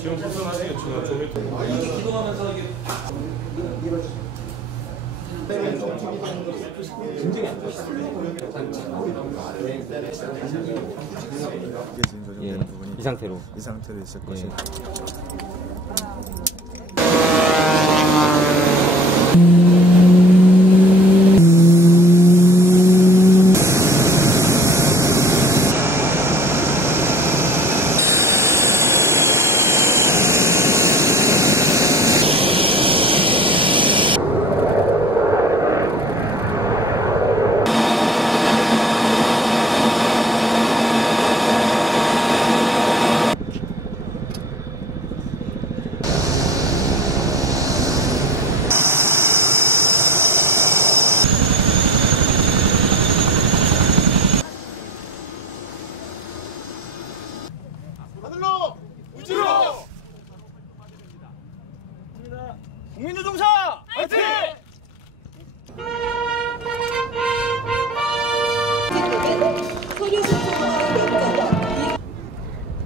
지금 불편하시겠지만 좀 이따 이게 지금 조정되는 예, 이 상태로. 이 상태로 있을 것이 하늘로 우주로! 국민노동사! 화이팅!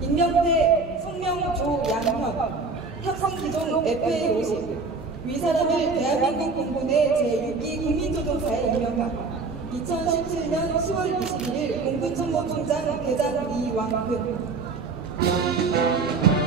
임명태 성명 조양현 탑승 기종 FA 50 위사람을 대한민국 공군의 제6기 국민조종사에 임명한 2017년 10월 21일 공군참모총장 대장 이왕근 へえ!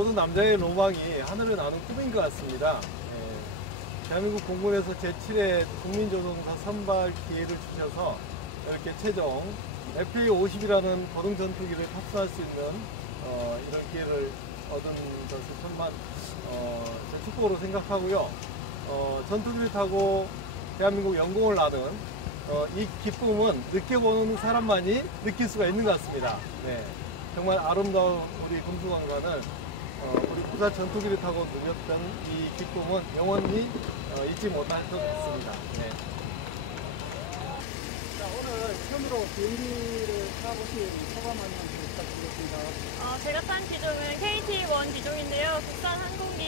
모든 남자의 로망이 하늘을 나는 꿈인 것 같습니다. 예, 대한민국 공군에서 제7회 국민조종사 선발 기회를 주셔서 이렇게 최종 FA-50이라는 고등 전투기를 탑승할 수 있는 어, 이런 기회를 얻은 것을 정말 어, 제 축복으로 생각하고요. 어, 전투기를 타고 대한민국 영공을 나는 어, 이 기쁨은 느껴보는 사람만이 느낄 수가 있는 것 같습니다. 네, 정말 아름다운 우리 금수강관을 어, 우리 부사 전투기를 타고 누렸던 이 기쁨은 영원히 어, 잊지 못할 것 같습니다. 네. 자 오늘 처음으로 비행기를 타보신 소감 한번 부탁드리겠습니다 어, 제가 탄 기종은 KT-1 기종인데요. 국산 항공기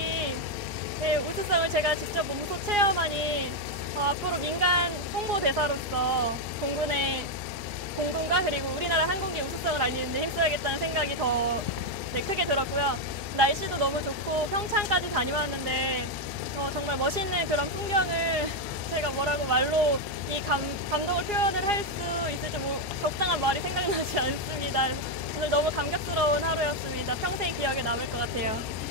의 우수성을 제가 직접 몸소 체험하니 어, 앞으로 민간 홍보 대사로서 공군의 공군과 그리고 우리나라 항공기 우수성을 알리는 데 힘써야겠다는 생각이 더 네, 크게 들었고요. 날씨도 너무 좋고 평창까지 다녀왔는데 어, 정말 멋있는 그런 풍경을 제가 뭐라고 말로 이 감, 감동을 표현을 할 수 있을지 뭐 적당한 말이 생각나지 않습니다. 오늘 너무 감격스러운 하루였습니다. 평생 기억에 남을 것 같아요.